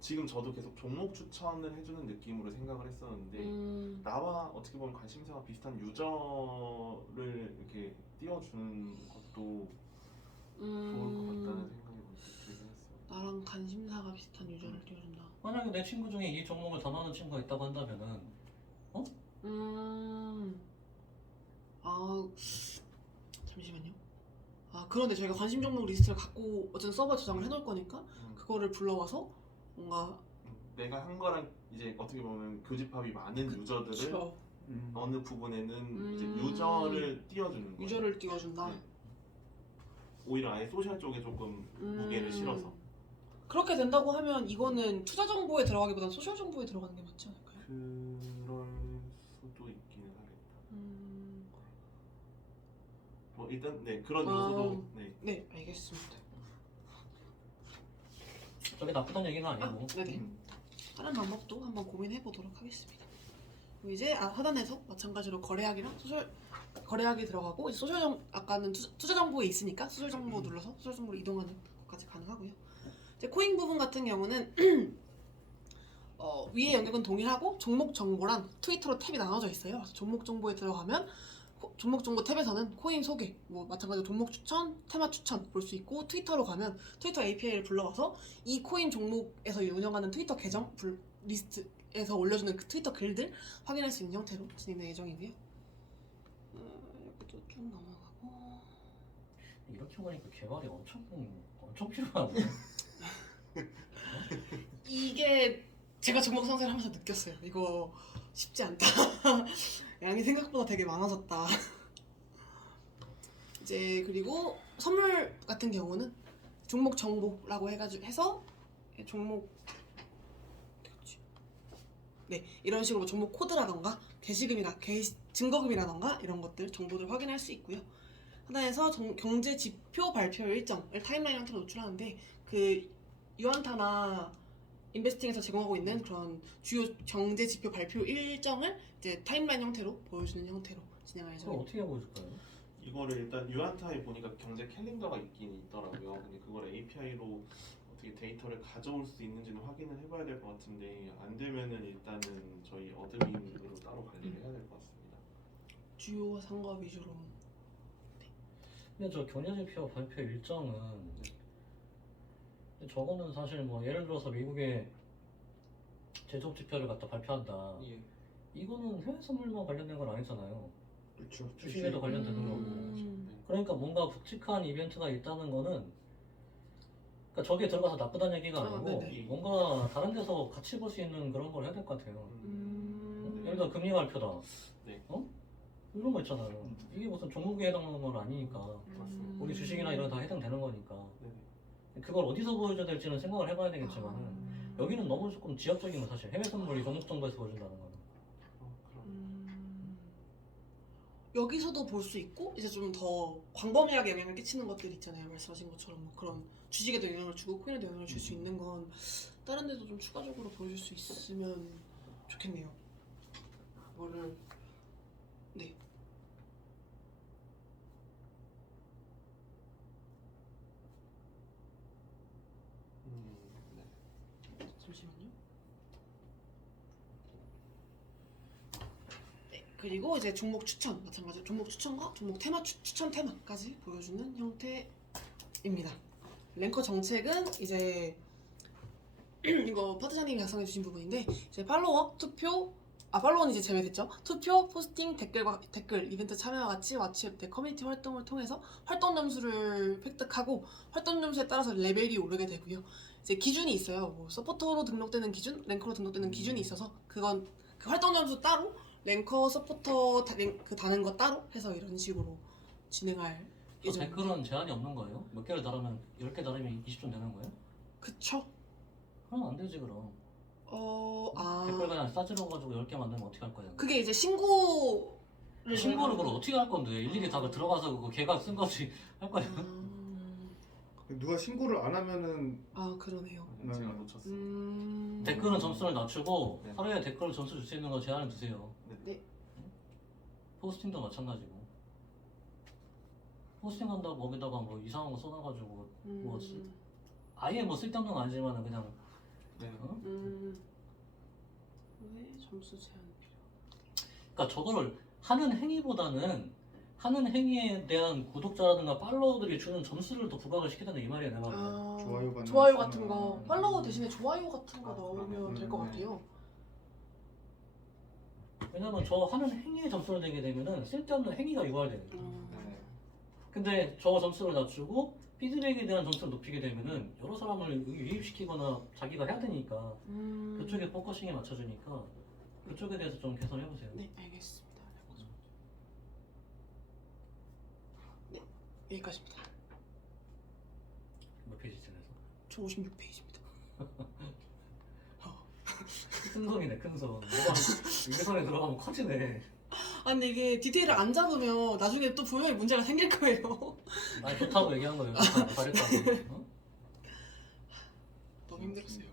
지금 저도 계속 종목 추천을 해주는 느낌으로 생각을 했었는데 나와 어떻게 보면 관심사가 비슷한 유저를 이렇게 띄워주는 것도 좋을 것 같다는 생각이 문득 들긴 했어요. 나랑 관심사가 비슷한 유저를 띄워준다. 만약에 내 친구 중에 이 종목을 단하는 친구가 있다고 한다면은 잠시만요. 그런데 저희가 관심 종목 리스트를 갖고 어쨌든 서버에 저장을 해놓을 거니까 그거를 불러와서 뭔가 내가 한 거랑 이제 어떻게 보면 교집합이 많은 유저들을 그쵸. 어느 부분에는 이제 유저를 띄워주는 거예요. 유저를 띄워준다. 네. 오히려 아예 소셜 쪽에 조금 무게를 실어서. 그렇게 된다고 하면 이거는 투자 정보에 들어가기보다는 소셜 정보에 들어가는 게 맞지 않을까요? 그럴 수도 있기는 하겠다. 뭐 일단 네 그런 요소도 네. 네, 알겠습니다. 저게 나쁘다는 얘기가 아니고 네네. 다른 방법도 한번 고민해 보도록 하겠습니다. 그리고 이제 하단에서 마찬가지로 거래액이 들어가고 이제 아까는 투자 정보에 있으니까 소셜 정보 눌러서 소셜 정보로 이동하는 것까지 가능하고요. 이제 코인 부분 같은 경우는 위에 영역은 동일하고 종목 정보랑 트위터로 탭이 나눠져 있어요. 그래서 종목 정보에 들어가면 종목 정보 탭에서는 코인 소개, 뭐 마찬가지로 종목 추천, 테마 추천 볼 수 있고 트위터로 가면 트위터 API를 불러와서 이 코인 종목에서 운영하는 트위터 계정 리스트에서 올려주는 그 트위터 글들 확인할 수 있는 형태로 진행될 예정이고요. 이렇게 쭉 넘어가고 이렇게 보니까 개발이 엄청 필요하네. 이게 제가 종목 상세를 하면서 느꼈어요. 이거 쉽지 않다. 양이 생각보다 되게 많아졌다. 이제 그리고 선물 같은 경우는 종목 정보라고 해서 종목 이런 식으로 종목 코드라던가 증거금이라던가 이런 것들 정보들 확인할 수 있고요. 하나에서 경제 지표 발표 일정을 타임라인 형태로 노출하는데 그 유한타나 인베스팅에서 제공하고 있는 그런 주요 경제 지표 발표 일정을 이제 타임라인 형태로 보여주는 형태로 진행할 그럼 예정입니다. 어떻게 보여줄까요? 이거를 일단 유한타에 보니까 경제 캘린더가 있긴 있더라고요. 근데 그걸 API로 어떻게 데이터를 가져올 수 있는지는 확인을 해봐야 될 것 같은데 안 되면은 일단은 저희 어드민으로 따로 관리를 해야 될 것 같습니다. 주요와 상과 위주로. 근데 저 경제지표 발표 일정은 저거는 사실 뭐 예를 들어서 미국의 제조업 지표를 갖다 발표한다. 예. 이거는 해외 선물만 관련된 건 아니잖아요. 그렇죠. 주식에도 관련되는 거고. 음. 그러니까 뭔가 묵직한 이벤트가 있다는 거는 그러니까 저기에 들어가서 나쁘다는 얘기가 아니고 네네. 뭔가 다른 데서 같이 볼 수 있는 그런 걸 해야 될 것 같아요. 예를 들어 금리 발표다. 네. 이런 거 있잖아요. 이게 무슨 종목에 해당하는 건 아니니까. 맞습니다. 우리 주식이나 이런 거 다 해당되는 거니까. 네네. 그걸 어디서 보여줘야 될지는 생각을 해봐야 되겠지만은 아. 여기는 너무 조금 지역적인 거 사실 해외 선물이 종목 정도에서 보여준다는 거는. 그럼. 여기서도 볼 수 있고 이제 좀 더 광범위하게 영향을 끼치는 것들 있잖아요. 말씀하신 것처럼 뭐 그런 주식에도 영향을 주고 코인에도 영향을 줄 수 있는 건 다른 데도 좀 추가적으로 보여줄 수 있으면 좋겠네요. 이거를 네. 네. 잠시만요. 네, 그리고 이제 종목 추천 마찬가지로 종목 추천과 종목 테마 추천 테마까지 보여주는 형태입니다. 랭커 정책은 이제 이거 파트장님이 작성해 주신 부분인데 이제 팔로워, 투표, 팔로워는 이제 제외됐죠. 투표, 포스팅, 댓글, 이벤트 참여와 같이 왓츠앱 내 커뮤니티 활동을 통해서 활동 점수를 획득하고 활동 점수에 따라서 레벨이 오르게 되고요. 이제 기준이 있어요. 뭐 서포터로 등록되는 기준, 랭커로 등록되는 기준이 있어서 그건 그 활동 점수 따로, 랭커, 서포터 그 다는 거 따로 해서 이런 식으로 진행할 저 예정입니다. 댓글은 제한이 없는 거예요? 몇 개를 달으면 10개 달으면 20점 되는 거예요? 그쵸? 그럼 안 되지 그럼. 댓글 그냥 싸지러 가지고 10개 만들면 어떻게 할 거예요? 그게 이제 신고를 신고를 그걸 어떻게 할 건데 일일이 다 들어가서 그거 걔가 쓴 거지 할 거예요? 누가 신고를 안 하면은 그러네요. 제가 놓쳤습니다. 댓글은 점수를 낮추고 네. 하루에 댓글 점수 줄 수 있는 거 제한을 두세요. 네. 포스팅도 마찬가지고. 포스팅 한다고 거기다가 뭐 이상한 거 써놔가지고 뭐 아예 뭐 쓸데없는 건 아니지만 그냥 네. 왜 점수 제한 필요? 그러니까 저걸 하는 행위보다는 하는 행위에 대한 구독자라든가 팔로워들이 주는 점수를 더 부각을 시키다는 이 말이야 내 말은. 좋아요 받는 좋아요 거나. 같은 거 팔로워 대신에 좋아요 같은 거 넣으면 될 것 네. 같아요. 왜냐면 저 하는 행위에 점수를 내게 되면은 쓸데없는 행위가 유발되는 거야. 네. 근데 저 점수를 낮추고 피드백에 대한 점수를 높이게 되면은 여러 사람을 유입시키거나 자기가 해야 되니까 그쪽에 포커싱에 맞춰주니까 그쪽에 대해서 좀 개선해보세요. 네, 알겠습니다. 네, 여기까지입니다. 몇 페이지 지나서? 총 56페이지입니다. 큰 손이네 큰 손. 이게 손에 들어가면 커지네. 근데 이게 디테일을 안 잡으면 나중에 또 분명히 문제가 생길 거예요. 아 좋다고 얘기한 거예요. 잘했다고. 어? 너무 힘들었어요.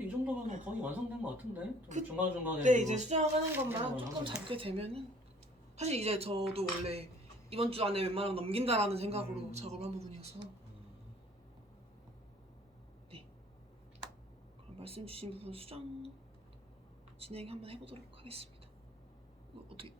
이 정도면 거의 완성된 것 같은데? 그- 중간중간에 네, 뭐 이제 수정하는 것만 어, 조금 하면 잡게 되면은 사실 이제 저도 원래 이번 주 안에 웬만하면 넘긴다라는 생각으로 작업을 한 부분이어서 그럼 말씀 주신 부분 수정 진행 한번 해보도록 하겠습니다. 어떻게